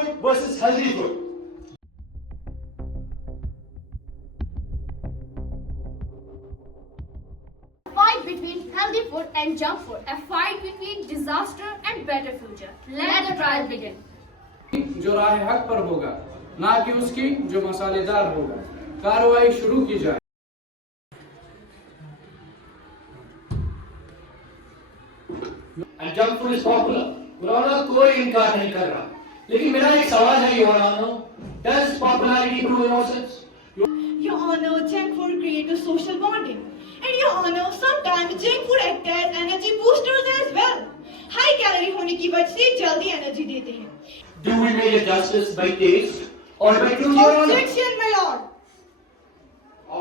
food versus healthy food. Fight between healthy food and junk food. A fight between disaster and better future. Let the trial begin. जो राह हक पर होगा, ना कि उसकी जो मसालेदार होगा। कार्रवाई शुरू की जाए। And junk food is popular. पुराना कोई इनकार नहीं कर रहा, लेकिन मेरा एक सवाल है Your Honor, does popularity prove innocence? Your Honor, junk food creates a social bonding. And Your Honor, sometimes junk food act as energy boosters as well. High calorie होने की वजह से जल्दी एनर्जी देते हैं. Do we measure justice by taste or by truth, Your Honor? Objection, my lord.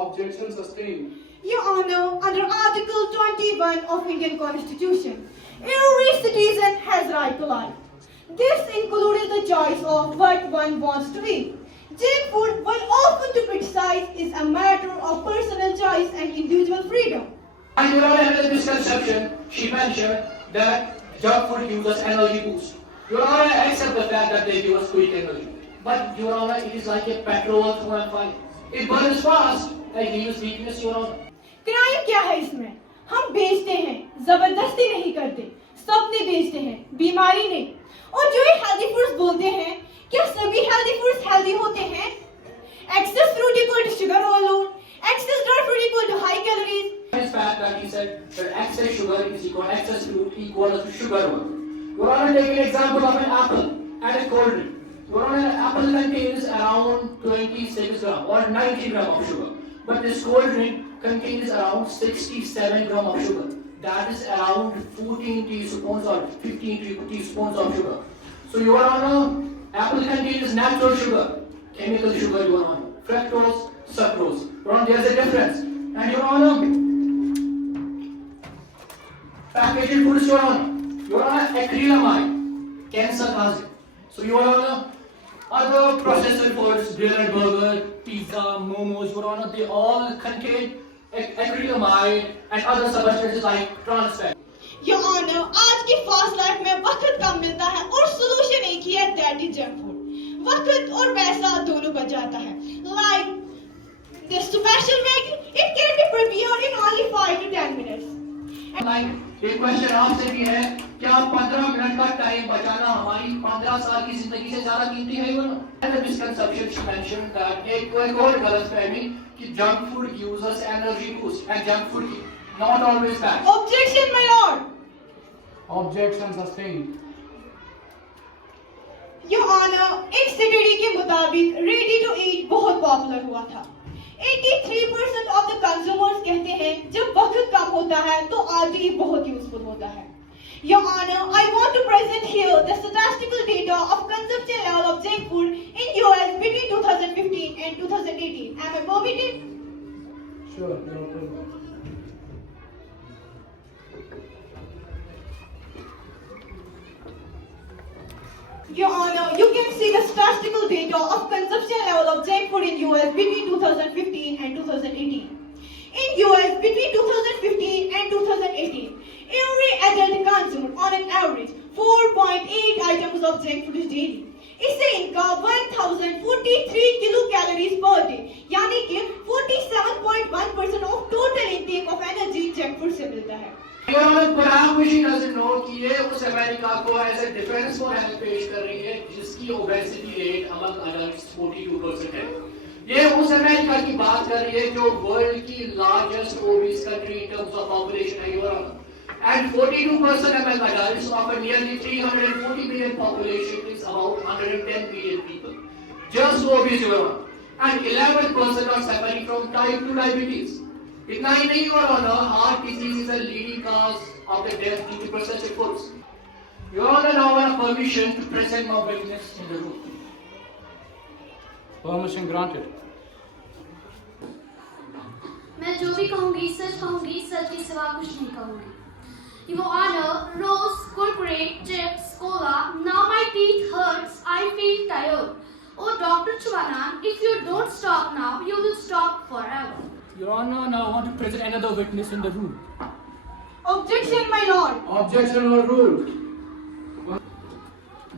Objection sustained. Your Honor, under Article 21 of Indian Constitution, every citizen has right to life. This included the choice of what one wants to eat. Junk food, while often to criticize, is a matter of personal choice and individual freedom. And Your Honor, in this misconception, she mentioned that junk food gives us energy boost. Your Honor, I accept the fact that they give us quick energy. But Your Honor, it is like a petrol through and fire. It burns fast and gives weakness, Your Honor. Crime क्या है इसमें? हम बेचते हैं, जबरदस्ती नहीं करते, सपने बेचते हैं, बीमारी नहीं। और जो ये हेल्दी फूड्स बोलते हैं, क्या सभी हेल्दी फूड्स हेल्दी होते हैं? Excess fruit equal to sugar overload, excess dry fruit equal to high calories. It's fact that he said that excess sugar is equal to excess fruit equal to sugar overload. Your Honor, take an example of an apple and a cold drink. Your Honor, an apple contains around 26 gram or 90 gram of sugar, but this cold drink contains around 67 gram of sugar. That is around 14 teaspoons or 15 teaspoons of sugar. So Your Honor, apple contains natural sugar, chemical sugar, Your Honor, fructose, sucrose. Your Honor, there is a difference. And Your Honor, packaged foods, Your Honor, acrylamide, cancer causing. So Your Honor, other processed foods, dinner, burger, pizza, momos, Your Honor, they all contain acrylamide and other substances like trans fat. Your Honor, आज की fast life में वक्त कम मिलता है और solution एक ही है, that is junk food. वक्त और पैसा दोनों बच जाता है. Like this special Maggi, it can be prepared in only 5 to 10 minutes. एक क्वेश्चन आपसे भी है, क्या 15 मिनट का टाइम बचाना हमारी 15 साल की जिंदगी से ज्यादा कीमती है? The misconception she mentioned that एक और गलतफहमी कि junk food gives us energy boost and junk food not always bad. Objection, my lord. Objection sustained. Your Honor, एक स्टडी के मुताबिक रेडी टू ईट बहुत पॉपुलर हुआ था. 83% ऑफ द कंज्यूमर्स कहते हैं जब वक्त कम होता है तो आदि बहुत यूजफुल होता है. Your Honor, I want to present here the statistical data of consumption level of junk food in US between 2015 and 2018. Am I permitted? Sure, no problem. Your Honor, you can see the statistical data of consumption level of junk food in US between 2015 and 2018. In US between 2015 and 2018, every adult consumed on an average 4.8 items of junk food daily. इससे इनका 1043 kilo calories per day, यानी कि 47.1% of total intake of energy junk food से मिलता है. Your Honor, perhaps she doesn't know कि ये उस अमेरिका को as a defense for health पेश कर रही है जिसकी obesity rate among adults 42% है. ये उस अमेरिका की बात कर रही है जो वर्ल्ड की largest obese country in terms of population है, Your Honor. And 42% among adults of a nearly 340 million population is about 110 million people. Just obese, Your Honor. And 11% are suffering from type 2 diabetes. इतना ही नहीं, Your Honor, heart disease is a leading cause of the death due to processed foods. Your Honor, now I have permission to present my witness in the room. Permission granted. मैं जो भी कहूँगी सच के सिवा कुछ नहीं कहूँगी. Your Honor, Rose, Kurkure, chips, cola. Now my teeth hurts. I feel tired. Oh, Dr. Chwanan, if you don't stop now, you will stop forever. Your Honor, now I want to present another witness in the room. Objection, my lord. Objection overruled.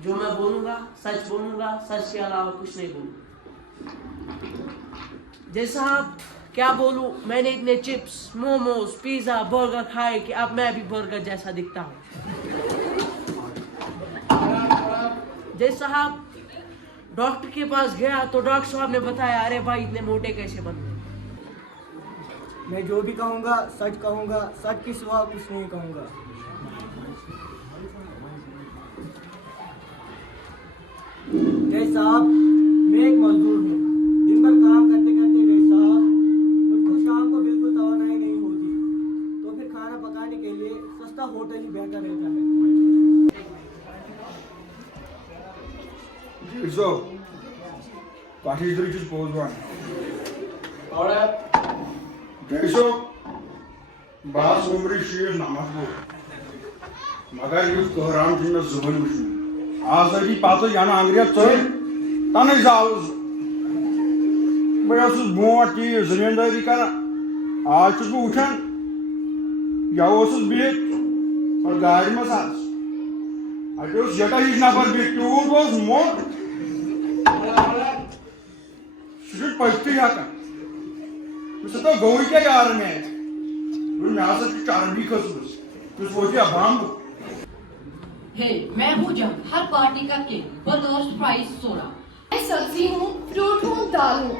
जो मैं बोलूंगा सच बोलूंगा, सच के अलावा कुछ नहीं बोलूंगा। जैसा आप क्या बोलूं, मैंने इतने चिप्स, मोमोज, पिज्जा, बर्गर खाए कि अब मैं भी बर्गर जैसा दिखता हूँ। जैसा आप डॉक्टर के पास गया तो डॉक्टर साहब ने बताया, अरे भाई इतने मोटे कैसे बन गए। मैं जो भी कहूँगा सच के सिवा कुछ नहीं कहूँगा। जय साहब, मैं एक मजदूर हूँ। दिन भर काम करते करते जय साहब मुझको शाम को बिल्कुल तवानाई नहीं होती, तो फिर खाना पकाने के लिए सस्ता होटल ही बेहतर रहता है। So, what is the richest pose one? So, बास उम्र शीर नमक वो, मगर युद्ध कोहराम जी में ज़ुबान मुश्किल। आज़ादी पातो याना अंग्रेज़ चल, ताने जाऊज़। मैं उस बोट की ज़मींदारी का आज चुप उठन, या उस बीच और गाड़ी में साथ। आज उस जटा ही ना पर बीच टूर बस मोट। शुरू पढ़ती आता, मुझे तो गोई के यार में, मुझे यहाँ से चार्मी खसूस, कुछ वो क्या बांध। हे, मैं हूँ जंग, हर पार्टी का किंग, बर्गर्स, फ्राइज, सोडा। मैं सब्जी हूँ, फ्रूट हूँ, दाल हूँ।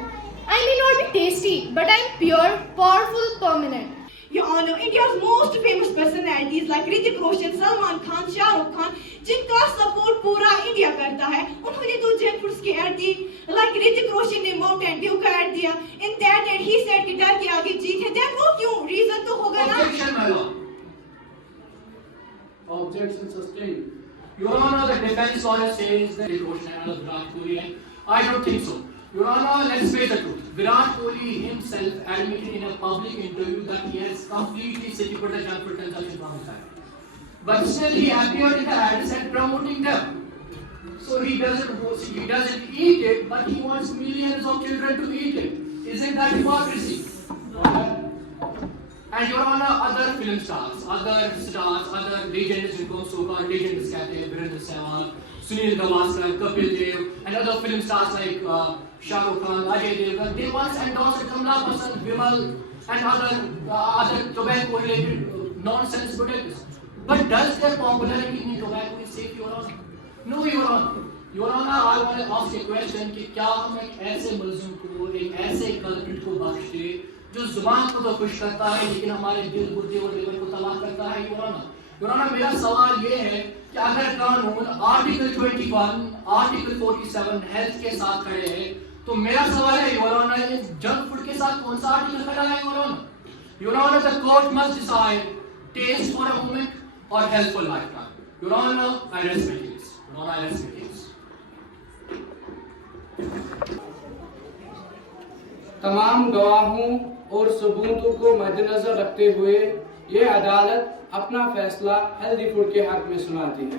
I may not be tasty, but I'm pure, powerful, permanent. Your Honor, India's most famous personalities like Hrithik Roshan, Salman Khan, Shah Rukh Khan, जिनका सपोर्ट पूरा India करता है, उन्होंने तो जंक फूड्स की add the, like Hrithik Roshan ने Mountain Dew का add दिया, in that ad he said कि डर के आगे जीत है, then वो क्यों? Reason तो होगा ना? Objection, my lord. Objection sustained. Your Honor, the defense lawyer says that Hrithik Roshan and Virat Kohli, and I don't think so. Your Honor, let's face the truth. Virat Kohli himself admitted in a public interview that he has completely separated the junk food consumption from his diet. But still, he appeared in the ads and promoting them. So he doesn't eat it, but he wants millions of children to eat it. Isn't that hypocrisy? And Your Honor, other film stars, other legends, जिनको so-called legends कहते हैं, Virendra Sehwag, Sunil Gavaskar, Kapil Dev, and other film stars like Shah Rukh Khan, Ajay Devgan, they once endorsed Kamala Hassan, Vimal, and other tobacco-related nonsense products. But does their popularity mean tobacco is safe, Your Honor? No, Your Honor. Your Honor, I want to ask a question कि क्या हम एक ऐसे मजलूम को, एक ऐसे culprit को बख्श दे जो जुबान को तो खुश करता है लेकिन हमारे दिल, बुद्धि और लिवर को तबाह करता है? Your Honor, Your Honor, मेरा सवाल ये है कि अगर कानून आर्टिकल 21, आर्टिकल 47 हेल्थ के साथ खड़े हैं, तो मेरा सवाल है Your Honor, जंक फूड के साथ कौन सा आर्टिकल खड़ा है Your Honor? Your Honor, the court must decide taste for a moment or health for lifetime. Your Honor, I rest my case. Your Honor, I rest my case. तमाम गवाहों और सबूतों को मद्देनजर रखते हुए ये अदालत अपना फैसला हेल्दी फूड के हक में सुनाती है।